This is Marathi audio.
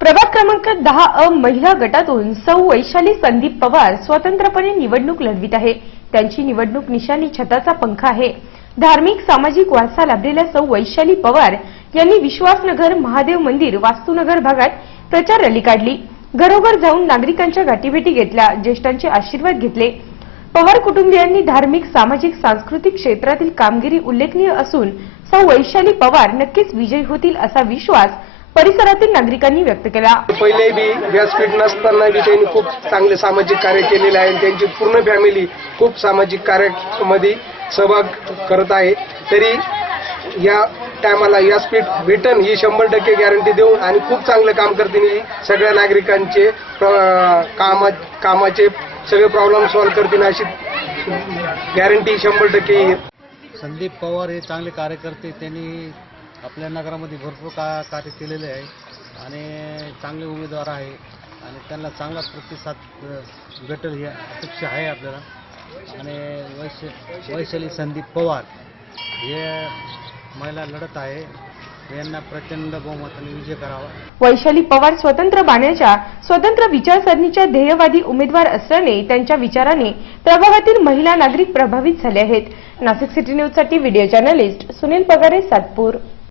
प्रभाग क्रमांक दहा अ महिला गटातून सौ वैशाली संदीप पवार स्वतंत्रपणे निवडणूक लढवित आहे. त्यांची निवडणूक निशाणी छताचा पंखा आहे. धार्मिक सामाजिक वारसा लाभलेल्या सौ वैशाली पवार यांनी विश्वासनगर महादेव मंदिर वास्तुनगर भागात प्रचार रॅली काढली. घरोघर जाऊन नागरिकांच्या गाठीभेटी घेतल्या ज्येष्ठांचे आशीर्वाद घेतले. पवार कुटुंबियांनी धार्मिक सामाजिक सांस्कृतिक क्षेत्रातील कामगिरी उल्लेखनीय असून सौ वैशाली पवार नक्कीच विजयी होतील असा विश्वास परिसरातील नागरिकांनी व्यक्त केला. पहिले बी व्यासपीठ नसताना बी त्यांनी खूप चांगले सामाजिक कार्य केलेले आहे. आणि त्यांची पूर्ण फॅमिली खूप सामाजिक कार्यामध्ये सहभाग करत आहे. तरी या टायमाला व्यासपीठ भेटन ही शंभर टक्के गॅरंटी देऊन आणि खूप चांगलं काम करतील ही सगळ्या नागरिकांचे कामा कामाचे सगळे प्रॉब्लेम सॉल्व्ह करतील अशी गॅरंटी शंभर टक्के संदीप पवार हे चांगले कार्यकर्ते त्यांनी आपल्या नगरामध्ये भरपूर का कार्य केलेले आहे आणि चांगले उमेदवार आहे आणि त्यांना चांगला प्रतिसाद भेटेल ही अपेक्षा आहे आपल्याला. आणि वैश वैशाली संदीप पवार हे महिला लढत आहे. यांना प्रचंड बहुमताने विजय करावा. वैशाली पवार स्वतंत्र बाण्याच्या स्वतंत्र विचारसरणीच्या ध्येयवादी उमेदवार असल्याने त्यांच्या विचाराने प्रभागातील महिला नागरिक प्रभावित झाले आहेत. नाशिक सिटी न्यूजसाठी व्हिडिओ जर्नलिस्ट सुनील पगारे सातपूर.